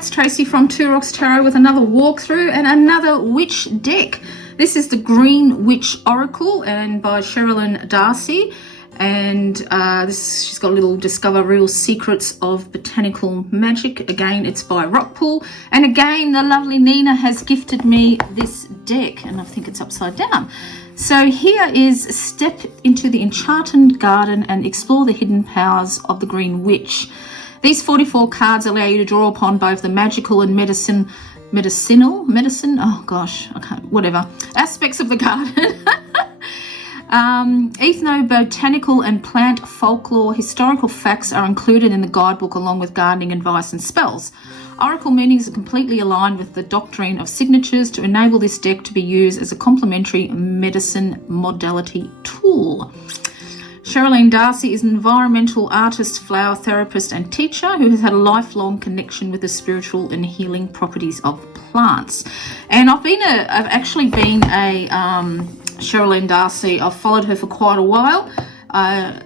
it's Tracy from Two Rocks Tarot with another walkthrough and another witch deck. This is the Green Witch Oracle and by Sherilyn Darcy. And she's got a little Discover Real Secrets of Botanical Magic. Again, it's by Rockpool. And again, the lovely Nina has gifted me this deck, and I think it's upside down. So here is Step into the Enchanted Garden and explore the hidden powers of the Green Witch. These 44 cards allow you to draw upon both the magical and medicinal, oh gosh, I can't, whatever, aspects of the garden. Ethnobotanical and plant folklore historical facts are included in the guidebook along with gardening advice and spells. Oracle meanings are completely aligned with the doctrine of signatures to enable this deck to be used as a complementary medicine modality tool. Sherilyn Darcy is an environmental artist, flower therapist and teacher who has had a lifelong connection with the spiritual and healing properties of plants. And I've actually been a Sherilyn Darcy. I've followed her for quite a while.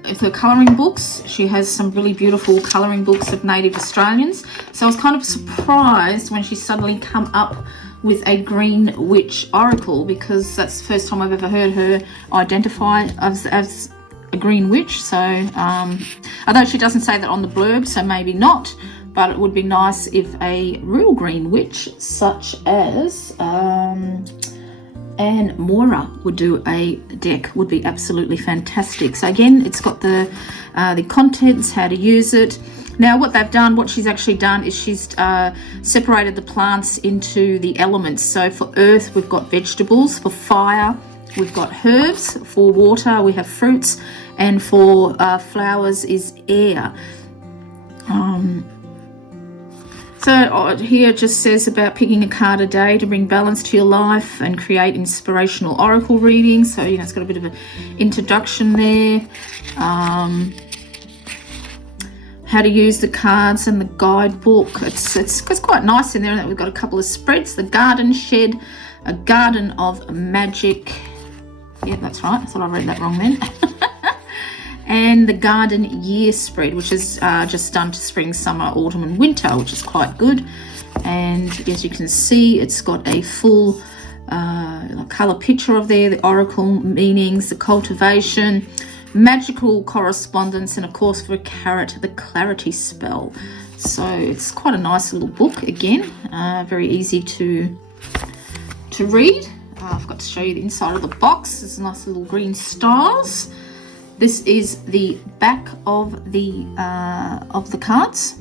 With her colouring books, she has some really beautiful colouring books of native Australians. So I was kind of surprised when she suddenly come up with a Green Witch Oracle, because that's the first time I've ever heard her identify as a Green Witch. So although she doesn't say that on the blurb, so maybe not, but it would be nice if a real Green Witch such as and Moira would do a deck. Would be absolutely fantastic. So again, it's got the contents, how to use it. Now what she's actually done is she's separated the plants into the elements. So for earth, we've got vegetables. For fire, we've got herbs. For water, we have fruits. And for flowers is air. So here it just says about picking a card a day to bring balance to your life and create inspirational oracle readings. So, it's got a bit of an introduction there. How to use the cards and the guidebook. It's quite nice in there. We've got a couple of spreads. The Garden Shed, a Garden of Magic. Yeah, that's right. I thought I read that wrong then. And the Garden Year spread, which is just done to spring, summer, autumn and winter, which is quite good. And as you can see, it's got a full colour picture of there, the oracle meanings, the cultivation, magical correspondence, and of course for a carrot, the clarity spell. So it's quite a nice little book again, very easy to read. I forgot to show you the inside of the box. There's nice little green stars. This is the back of the cards.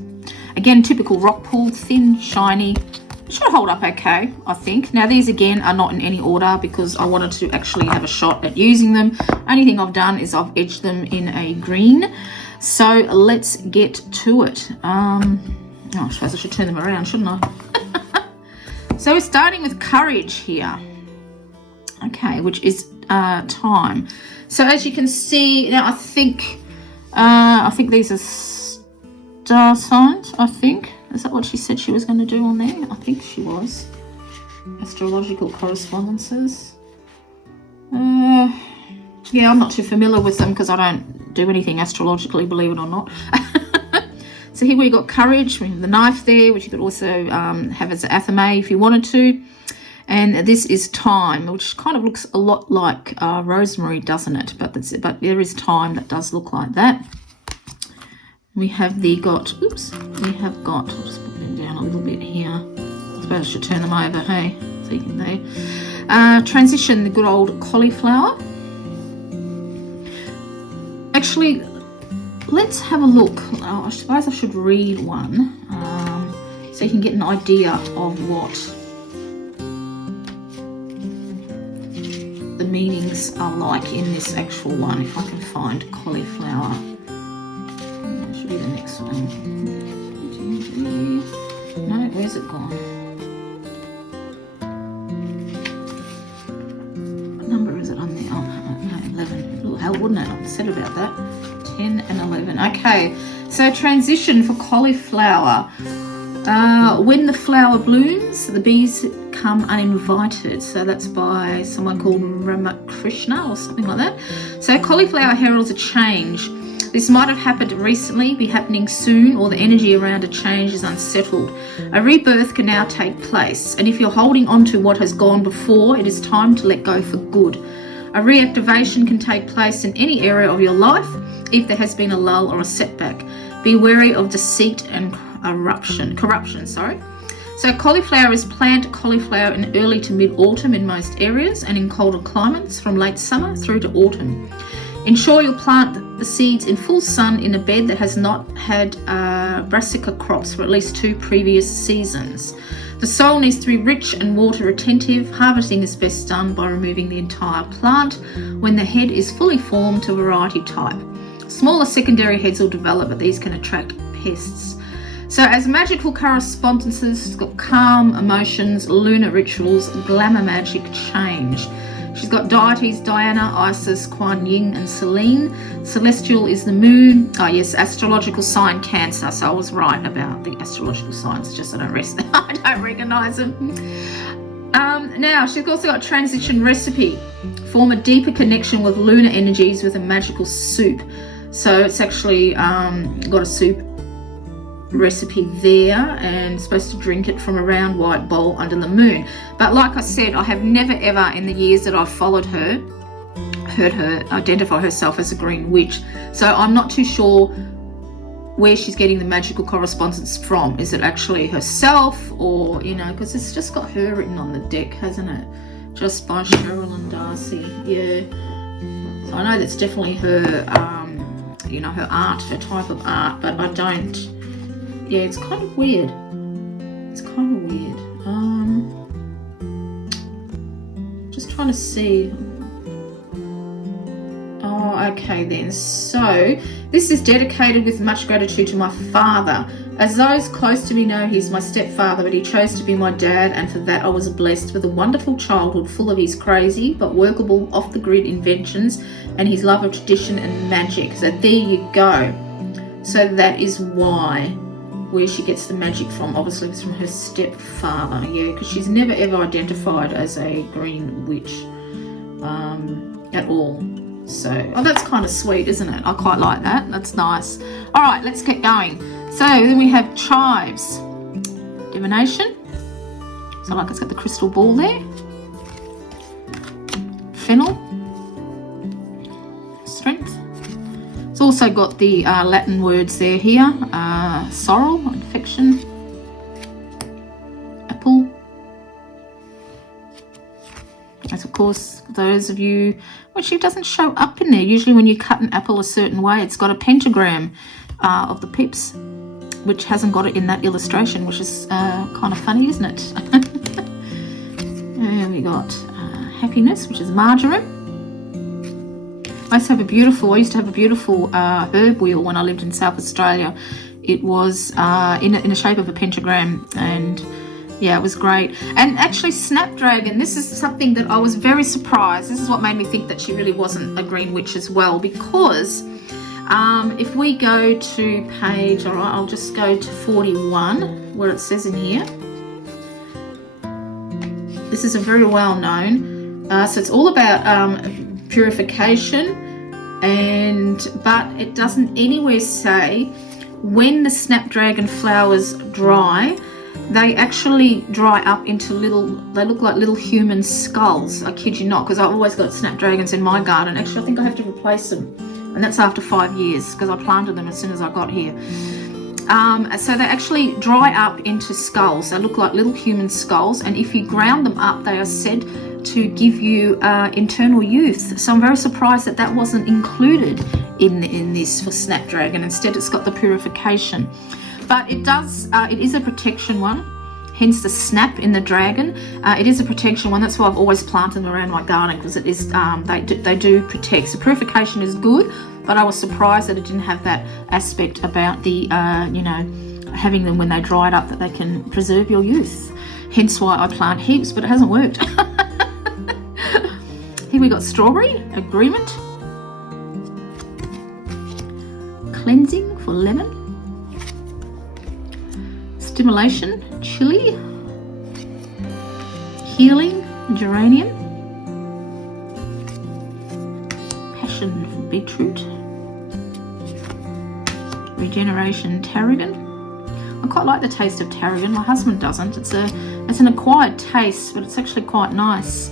Again, typical Rockpool, thin, shiny. Should hold up okay, I think. Now these again are not in any order because I wanted to actually have a shot at using them. Only thing I've done is I've edged them in a green. So let's get to it. I suppose I should turn them around, shouldn't I? So we're starting with courage here. Okay, which is time. So as you can see, now I think these are star signs, I think. Is that what she said she was going to do on there? I think she was. Astrological correspondences. Yeah, I'm not too familiar with them because I don't do anything astrologically, believe it or not. So here we got courage, we have the knife there, which you could also have as an athame if you wanted to. And this is time, which kind of looks a lot like rosemary, doesn't it? But there is time that does look like that. We have I'll just put them down a little bit here. I suppose I should turn them over, hey? So you can there. Transition, the good old cauliflower. Actually, let's have a look. I suppose I should read one so you can get an idea of what the meanings are like in this actual one. If I can find cauliflower, that should be the next one. No, where's it gone? What number is it on there? Oh no, 11. Little hell, wouldn't it? I said about that. 10 and 11. Okay, so transition for cauliflower. When the flower blooms, the bees come uninvited. So that's by someone called Ramakrishna or something like that. So cauliflower heralds a change. This might have happened recently, be happening soon, or the energy around a change is unsettled. A rebirth can now take place, and if you're holding on to what has gone before, it is time to let go for good. A reactivation can take place in any area of your life if there has been a lull or a setback. Be wary of deceit and corruption. So cauliflower is plant cauliflower in early to mid-autumn in most areas, and in colder climates from late summer through to autumn. Ensure you'll plant the seeds in full sun in a bed that has not had brassica crops for at least 2 previous seasons. The soil needs to be rich and water retentive. Harvesting is best done by removing the entire plant when the head is fully formed to variety type. Smaller secondary heads will develop, but these can attract pests. So as magical correspondences, she's got calm emotions, lunar rituals, glamour magic, change. She's got deities, Diana, Isis, Kuan Yin, and Selene. Celestial is the moon. Oh yes, astrological sign Cancer. So I was right about the astrological signs, just I don't recognise them. Now, she's also got transition recipe. Form a deeper connection with lunar energies with a magical soup. So it's actually got a soup recipe there, and supposed to drink it from a round white bowl under the moon. But like I said, I have never ever in the years that I've followed her heard her identify herself as a green witch. So I'm not too sure where she's getting the magical correspondence from. Is it actually herself, or because it's just got her written on the deck, hasn't it? Just by Sherilyn Darcy. Yeah, so I know that's definitely her her art, her type of art, but I don't. Yeah, it's kind of weird. Just trying to see. Oh, okay then. So, this is dedicated with much gratitude to my father. As those close to me know, he's my stepfather, but he chose to be my dad, and for that I was blessed with a wonderful childhood full of his crazy but workable off-the-grid inventions and his love of tradition and magic. So there you go. So that is where she gets the magic from. Obviously it's from her stepfather, yeah, because she's never ever identified as a green witch at all. So that's kind of sweet, isn't it? I quite like that. That's nice. All right, let's get going. So then we have chives, divination. So like it's got the crystal ball there. Fennel, strength. It's also got the Latin words there here. Sorrel, infection, apple. As of course, those of you, which it doesn't show up in there. Usually when you cut an apple a certain way, it's got a pentagram of the pips, which hasn't got it in that illustration, which is kind of funny, isn't it? And we got happiness, which is marjoram. I used to have a beautiful herb wheel when I lived in South Australia. It was in the shape of a pentagram, and yeah, it was great. And actually snapdragon, this is something that I was very surprised. This is what made me think that she really wasn't a green witch as well, because if we go to page, all right, I'll just go to 41, where it says in here. This is a very well known, so it's all about purification, but it doesn't anywhere say when the snapdragon flowers dry, they actually dry up into they look like little human skulls. I kid you not, because I've always got snapdragons in my garden. Actually, I think I have to replace them, and that's after 5 years, because I planted them as soon as I got here. So they actually dry up into skulls. They look like little human skulls, and if you ground them up, they are said to give you internal youth. So I'm very surprised that that wasn't included in this for snapdragon. Instead, it's got the purification. But it does, it is a protection one, hence the snap in the dragon. It is a protection one. That's why I've always planted them around my garden, because it is, they do protect. So purification is good, but I was surprised that it didn't have that aspect about the, having them when they dried up, that they can preserve your youth. Hence why I plant heaps, but it hasn't worked. Here we got strawberry, agreement, cleansing for lemon, stimulation, chili, healing, geranium, passion, beetroot, Regeneration tarragon. I quite like the taste of tarragon. My husband doesn't. It's an acquired taste, but it's actually quite nice.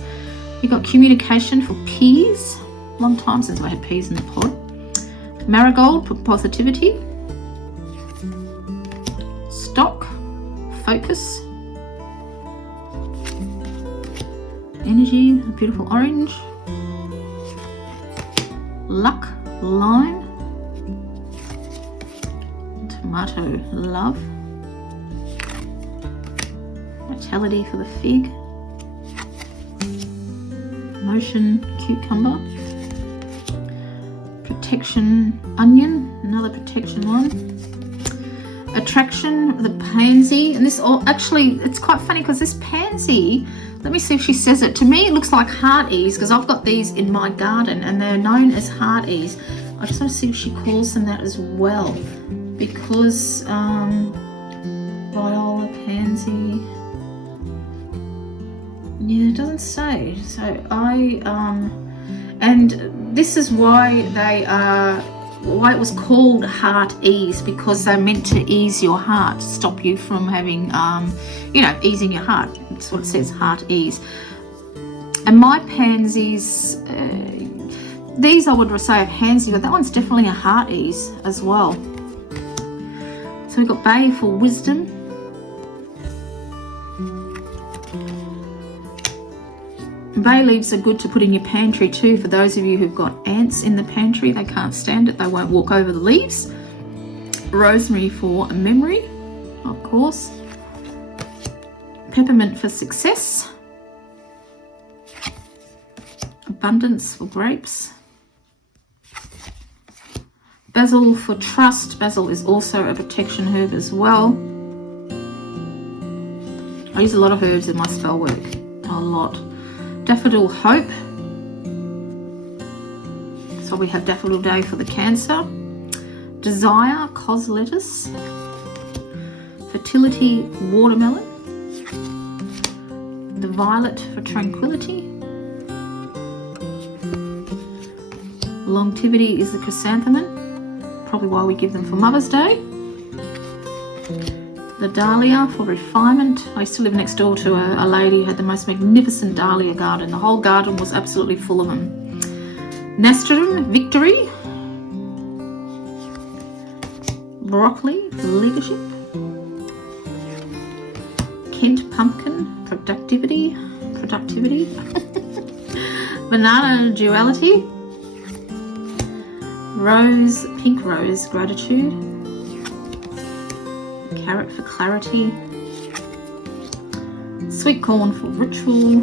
You've got communication for peas. Long time since I had peas in the pot. Marigold for positivity. Stock, focus. Energy, a beautiful orange. Luck, lime. Tomato, love. Vitality for the fig. Motion, cucumber. Protection, onion, another protection one. Attraction, the pansy. And this all actually, it's quite funny because this pansy, let me see if she says it. To me, it looks like heartease because I've got these in my garden and they're known as heartease. I just want to see if she calls them that as well. Because viola, pansy, yeah, it doesn't say. So and this is why why it was called heart ease, because they're meant to ease your heart, stop you from having easing your heart. That's what it says, heart ease. And my pansies, these I would say are pansy, but that one's definitely a heart ease as well. So we've got bay for wisdom. Bay leaves are good to put in your pantry too. For those of you who've got ants in the pantry, they can't stand it. They won't walk over the leaves. Rosemary for memory, of course. Peppermint for success. Abundance for grapes. Basil for trust. Basil is also a protection herb as well. I use a lot of herbs in my spell work. A lot. Daffodil hope. So we have daffodil day for the Cancer. Desire, cos lettuce. Fertility, watermelon. The violet for tranquility. Longevity is the chrysanthemum. Probably why we give them for Mother's Day. The dahlia for refinement. I used to live next door to a lady who had the most magnificent dahlia garden. The whole garden was absolutely full of them. Nasturtium, victory. Broccoli for leadership. Kent pumpkin, productivity. Banana, duality. Rose, pink rose, gratitude. Carrot for clarity. Sweet corn for ritual.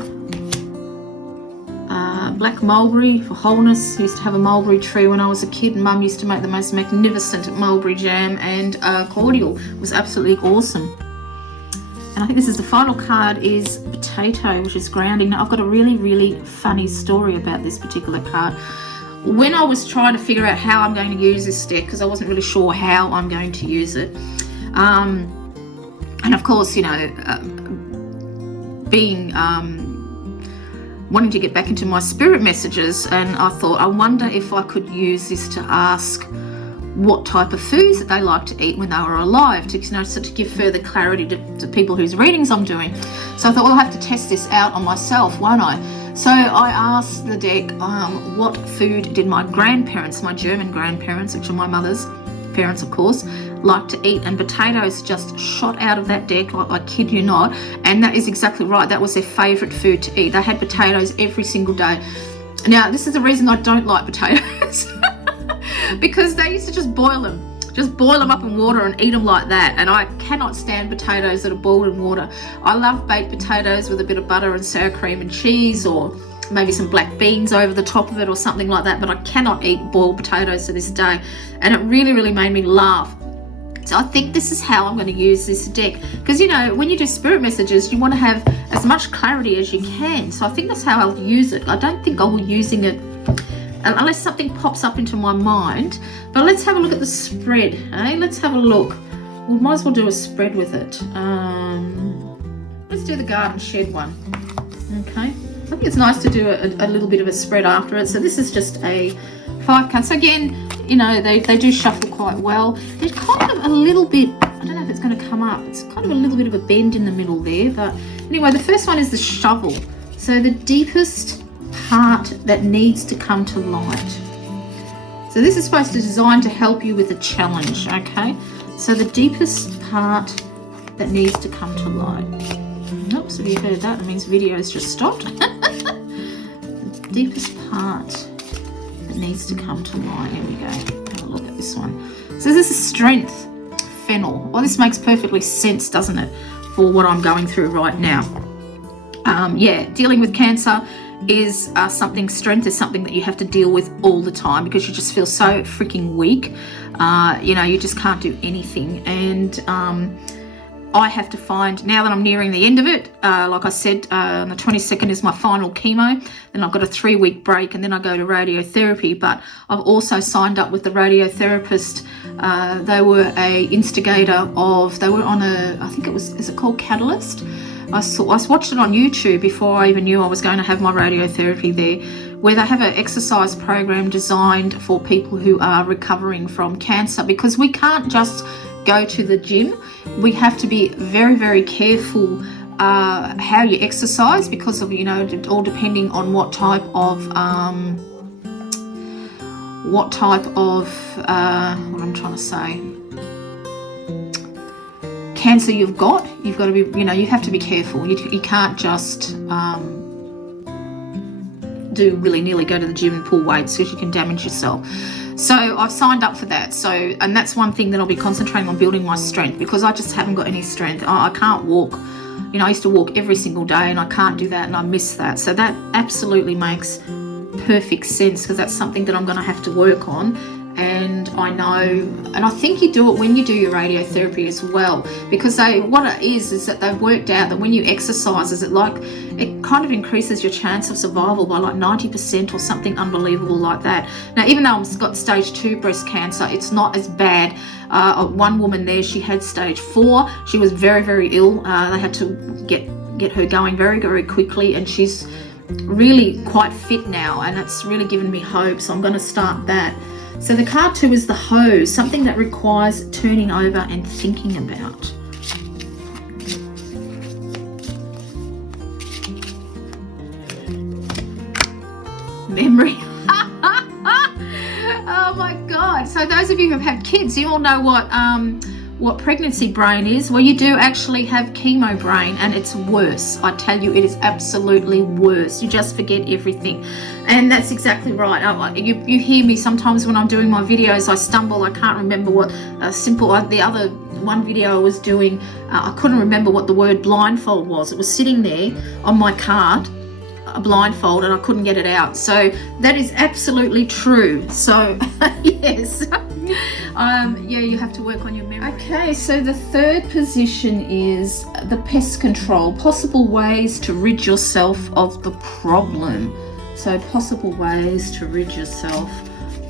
Black mulberry for wholeness. I used to have a mulberry tree when I was a kid, and Mum used to make the most magnificent mulberry jam, and cordial. It was absolutely awesome. And I think this is the final card, is potato, which is grounding. Now I've got a really, really funny story about this particular card. When I was trying to figure out how I'm going to use this deck, because I wasn't really sure how I'm going to use it, and of course, being wanting to get back into my spirit messages, and I thought, I wonder if I could use this to ask what type of foods that they like to eat when they were alive, to give further clarity to people whose readings I'm doing. So I thought, well, I'll have to test this out on myself, won't I? So I asked the deck, what food did my grandparents, my German grandparents, which are my mother's parents, of course, like to eat? And potatoes just shot out of that deck, like I kid you not. And that is exactly right. That was their favourite food to eat. They had potatoes every single day. Now, this is the reason I don't like potatoes. Because they used to just boil them up in water and eat them like that, and I cannot stand potatoes that are boiled in water. I love baked potatoes with a bit of butter and sour cream and cheese, or maybe some black beans over the top of it or something like that, but I cannot eat boiled potatoes to this day, and it really, really made me laugh. So I think this is how I'm going to use this deck, because when you do spirit messages, you want to have as much clarity as you can. So I think that's how I'll use it. I don't think I'll be using it unless something pops up into my mind. But let's have a look at the spread, eh? Let's have a look. We might as well do a spread with it. Let's do the garden shed one. Okay. I think it's nice to do a little bit of a spread after it. So this is just a 5 card. So again, you know, they do shuffle quite well. There's kind of a little bit, I don't know if it's going to come up, it's kind of a little bit of a bend in the middle there, but anyway, the first one is the shovel. So the deepest part that needs to come to light. So this is supposed to be designed to help you with a challenge, okay? So the deepest part that needs to come to light. Oops, have you heard that? That means video's just stopped. The deepest part that needs to come to light. Here we go. Have a look at this one. So this is strength, fennel. Well, this makes perfectly sense, doesn't it, for what I'm going through right now. Yeah, dealing with cancer is strength is something that you have to deal with all the time because you just feel so freaking weak. You know, you just can't do anything. And I have to find, now that I'm nearing the end of it, like I said, on the 22nd is my final chemo, then I've got a 3-week break, and then I go to radiotherapy. But I've also signed up with the radiotherapist. They were a instigator of, they were on a, I think it was, is it called Catalyst? I watched it on YouTube before I even knew I was going to have my radiotherapy there, where they have an exercise program designed for people who are recovering from cancer, because we can't just go to the gym. We have to be very, very careful how you exercise, because of, you know, all depending on what type of what I'm trying to say, cancer you've got to be, you know, you have to be careful. You can't just do willy-nilly, go to the gym and pull weights, because you can damage yourself. So I've signed up for that. So, and that's one thing that I'll be concentrating on, building my strength, because I just haven't got any strength. I can't walk. You know, I used to walk every single day, and I can't do that, and I miss that. So that absolutely makes perfect sense, because that's something that I'm going to have to work on. And I know, and I think you do it when you do your radiotherapy as well, because what it is that they've worked out that when you exercise, it kind of increases your chance of survival by like 90% or something unbelievable like that. Now, even though I've got stage 2 breast cancer, it's not as bad. One woman there, she had stage 4. She was very, very ill. They had to get her going very, very quickly, and she's really quite fit now, and it's really given me hope. So I'm going to start that. So the card 2 is the hose, something that requires turning over and thinking about. Memory. Oh my God. So those of you who have had kids, you all know what pregnancy brain is. Well, you do actually have chemo brain, and it's worse. I tell you, it is absolutely worse. You just forget everything. And that's exactly right. You hear me sometimes when I'm doing my videos, I stumble. I can't remember what the other one video I was doing, I couldn't remember what the word blindfold was. It was sitting there on my card, a blindfold, and I couldn't get it out. So that is absolutely true. So yes. Yeah, you have to work on your memory. Okay, so the third position is the pest control. Possible ways to rid yourself of the problem. So possible ways to rid yourself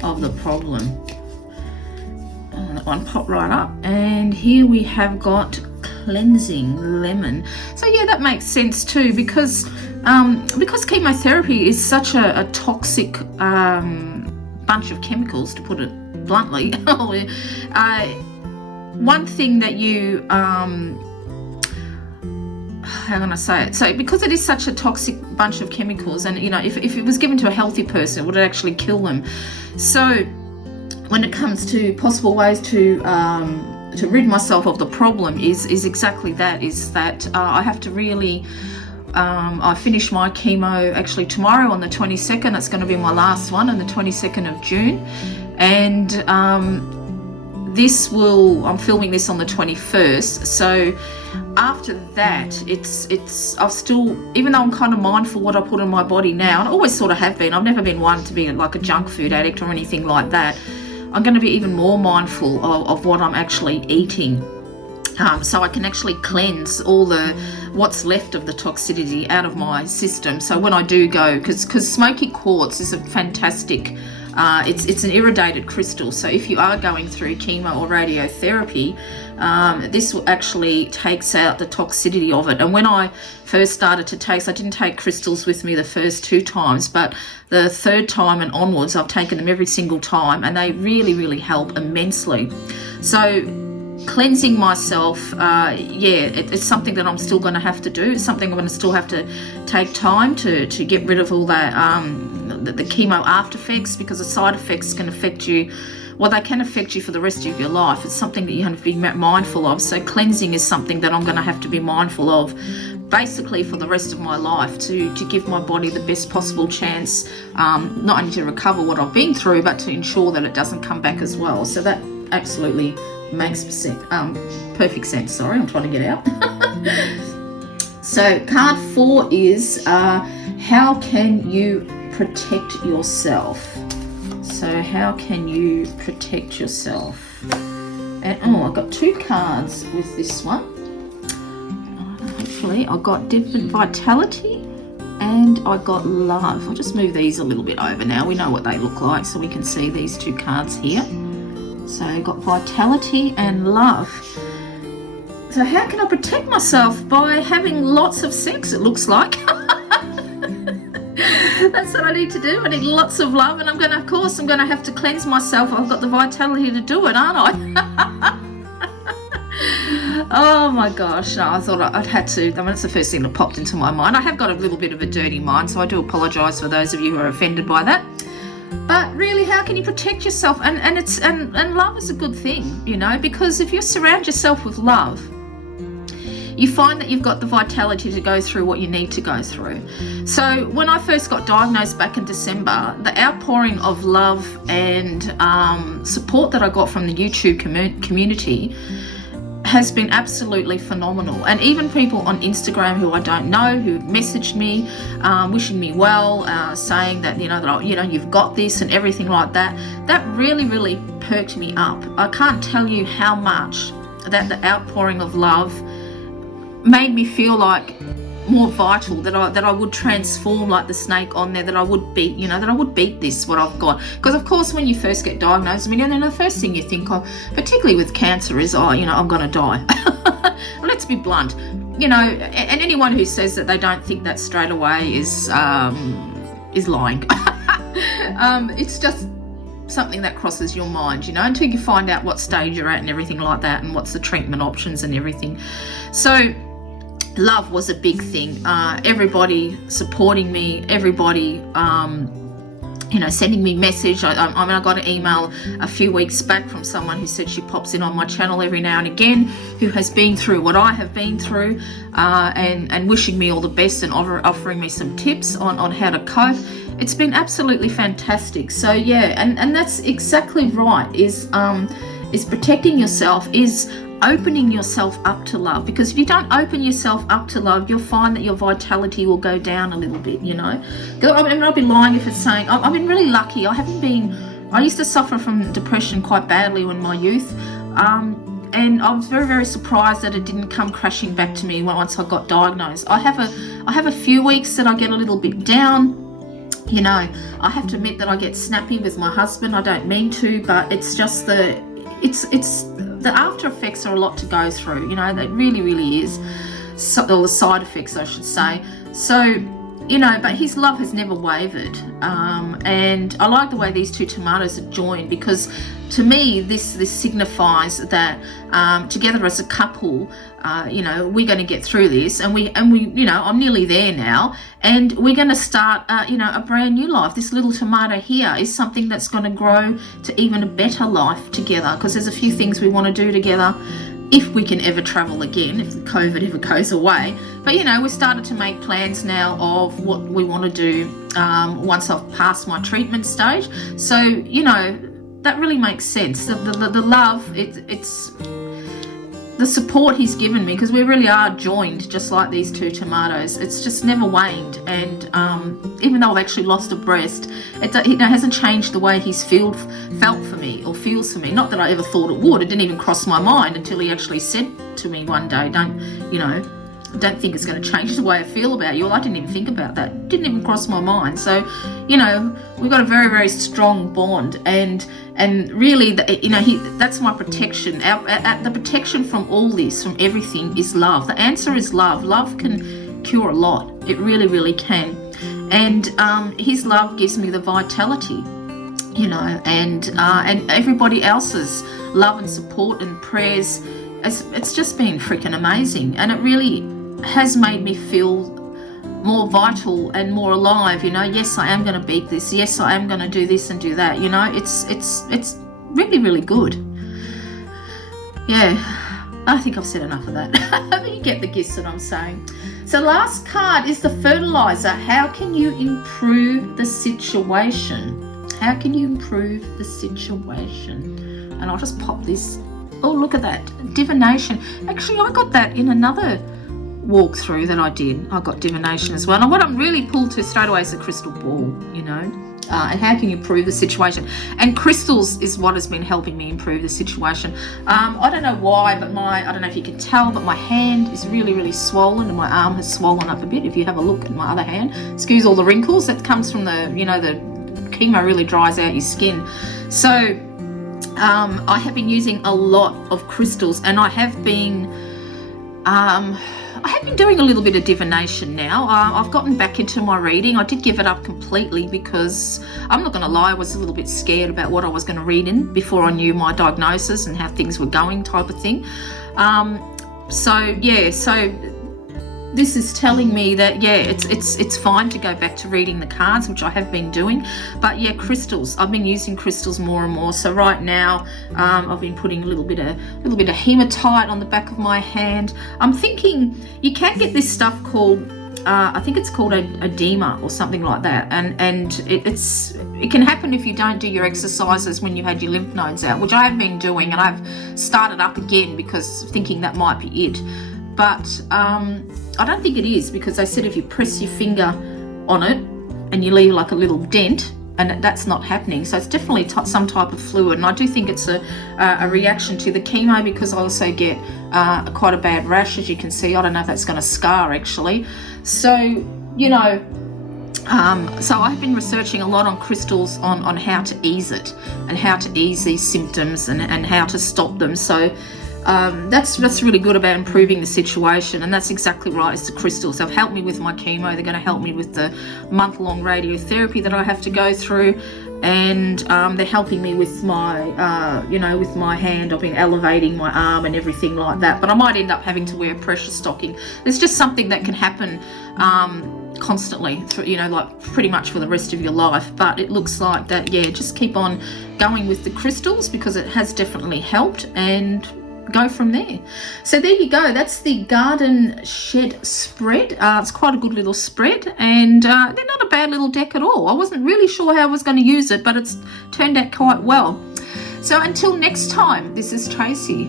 of the problem. That one popped right up. And here we have got cleansing lemon. So yeah, that makes sense too, because chemotherapy is such a toxic bunch of chemicals, to put it bluntly. One thing that you how can I say it? So because it is such a toxic bunch of chemicals, and you know, if it was given to a healthy person, it would actually kill them. So when it comes to possible ways to rid myself of the problem is exactly that, is that I have to really I finish my chemo actually tomorrow on the 22nd. It's going to be my last one on the 22nd of June. And I'm filming this on the 21st. So after that, I've still, even though I'm kind of mindful what I put in my body now, and I always sort of have been, I've never been one to be like a junk food addict or anything like that. I'm going to be even more mindful of what I'm actually eating. So I can actually cleanse all what's left of the toxicity out of my system. So when I do go, because smoky quartz is a fantastic It's an irradiated crystal, so if you are going through chemo or radiotherapy, this actually takes out the toxicity of it. And when I first started to take, so I didn't take crystals with me the first 2 times, but the 3rd time and onwards, I've taken them every single time, and they really, really help immensely. So cleansing myself, it's something that I'm still going to have to do. It's something I'm going to still have to take time to get rid of all that, the chemo after effects, because the side effects can affect you. Well, they can affect you for the rest of your life. It's something that you have to be mindful of. So cleansing is something that I'm going to have to be mindful of basically for the rest of my life, to give my body the best possible chance, not only to recover what I've been through, but to ensure that it doesn't come back as well. So that absolutely makes perfect sense. Sorry, I'm trying to get out. So card 4 is how can you protect yourself? So how can you protect yourself? And I've got 2 cards with this one. Hopefully I got different vitality and I got love. I'll just move these a little bit over now. We know what they look like, so we can see these 2 cards here. So I got vitality and love. So how can I protect myself? By having lots of sex, it looks like. That's what I need to do. I need lots of love, and I'm going to have to cleanse myself. I've got the vitality to do it, aren't I? Oh my gosh, no, I thought I'd had to. I mean, it's the first thing that popped into my mind. I have got a little bit of a dirty mind, so I do apologise for those of you who are offended by that. But really, how can you protect yourself? And love is a good thing, you know, because if you surround yourself with love, you find that you've got the vitality to go through what you need to go through. So when I first got diagnosed back in December, the outpouring of love and support that I got from the YouTube community has been absolutely phenomenal. And even people on Instagram who I don't know, who messaged me, wishing me well, saying that, you've got this and everything like that, that really, really perked me up. I can't tell you how much that the outpouring of love made me feel like more vital, that I would transform like the snake on there, that I would beat, that I would beat this, what I've got. Because of course when you first get diagnosed, the first thing you think of, particularly with cancer, is, I'm going to die. Well, let's be blunt, and anyone who says that they don't think that straight away is lying. It's just something that crosses your mind, until you find out what stage you're at and everything like that, and what's the treatment options and everything. So love was a big thing. Everybody supporting me, everybody, sending me message. I got an email a few weeks back from someone who said she pops in on my channel every now and again, who has been through what I have been through, and wishing me all the best and offering me some tips on how to cope. It's been absolutely fantastic. So yeah, and that's exactly right, is protecting yourself, is opening yourself up to love. Because if you don't open yourself up to love, you'll find that your vitality will go down a little bit, I'll be lying if it's saying I've been really lucky. I used to suffer from depression quite badly in my youth, and I was very, very surprised that it didn't come crashing back to me once I got diagnosed. I have a few weeks that I get a little bit down. I have to admit that I get snappy with my husband. I don't mean to, but it's just the after effects are a lot to go through, that really, really is. So, or the side effects, I should say. So, but his love has never wavered. And I like the way these 2 tomatoes are joined, because to me, this signifies that together as a couple, we're going to get through this, and we, I'm nearly there now, and we're going to start, a brand new life. This little tomato here is something that's going to grow to even a better life together, because there's a few things we want to do together, if we can ever travel again, if the COVID ever goes away. But we started to make plans now of what we want to do once I've passed my treatment stage. So that really makes sense. The love, it's the support he's given me, because we really are joined just like these 2 tomatoes. It's just never waned. And even though I've actually lost a breast, it hasn't changed the way he's felt for me, or feels for me. Not that I ever thought it would. It didn't even cross my mind until he actually said to me one day, I don't think it's going to change the way I feel about you. Well, I didn't even think about that. Didn't even cross my mind. So, you know, we've got a very, very strong bond, and really, you know, that's my protection. The protection from all this, from everything, is love. The answer is love. Love can cure a lot. It really, really can. And his love gives me the vitality, you know, and everybody else's love and support and prayers. It's just been freaking amazing, and it really has made me feel more vital and more alive. You know, yes, I am going to beat this. Yes, I am going to do this and do that. You know, it's really, really good. Yeah, I think I've said enough of that. But you get the gist that I'm saying. So last card is the Fertiliser. How can you improve the situation? How can you improve the situation? And I'll just pop this. Oh, look at that. Divination. Actually, I got that in another walkthrough that I did. I got divination as well. And what I'm really pulled to straight away is the crystal ball, you know. And how can you improve the situation? And crystals is what has been helping me improve the situation. I don't know why, but I don't know if you can tell, but my hand is really, really swollen, and my arm has swollen up a bit. If you have a look at my other hand, excuse all the wrinkles. That comes from the, you know, the chemo really dries out your skin. So I have been using a lot of crystals, and I have been doing a little bit of divination now. I've gotten back into my reading. I did give it up completely because, I'm not going to lie, I was a little bit scared about what I was going to read in before I knew my diagnosis and how things were going, type of thing. So this is telling me that, yeah, it's fine to go back to reading the cards, which I have been doing. But yeah, crystals. I've been using crystals more and more. So right now, I've been putting a little bit of hematite on the back of my hand. I'm thinking you can get this stuff called, I think it's called edema or something like that, and it can happen if you don't do your exercises when you had your lymph nodes out, which I have been doing, and I've started up again because thinking that might be it. But I don't think it is, because they said if you press your finger on it and you leave like a little dent, and that's not happening. So it's definitely some type of fluid, and I do think it's a reaction to the chemo, because I also get quite a bad rash, as you can see. I don't know if that's going to scar actually. So, you know, so I've been researching a lot on crystals, on how to ease it and how to ease these symptoms and how to stop them. So that's really good about improving the situation, and that's exactly right. It's the crystals. They've helped me with my chemo. They're going to help me with the month-long radiotherapy that I have to go through, and they're helping me with my, with my hand. I've been elevating my arm and everything like that. But I might end up having to wear a pressure stocking. It's just something that can happen constantly, like pretty much for the rest of your life. But it looks like that, yeah, just keep on going with the crystals, because it has definitely helped, and go from there. So there you go. That's the garden shed spread. It's quite a good little spread, and they're not a bad little deck at all. I wasn't really sure how I was going to use it, but it's turned out quite well. So until next time, this is Tracy.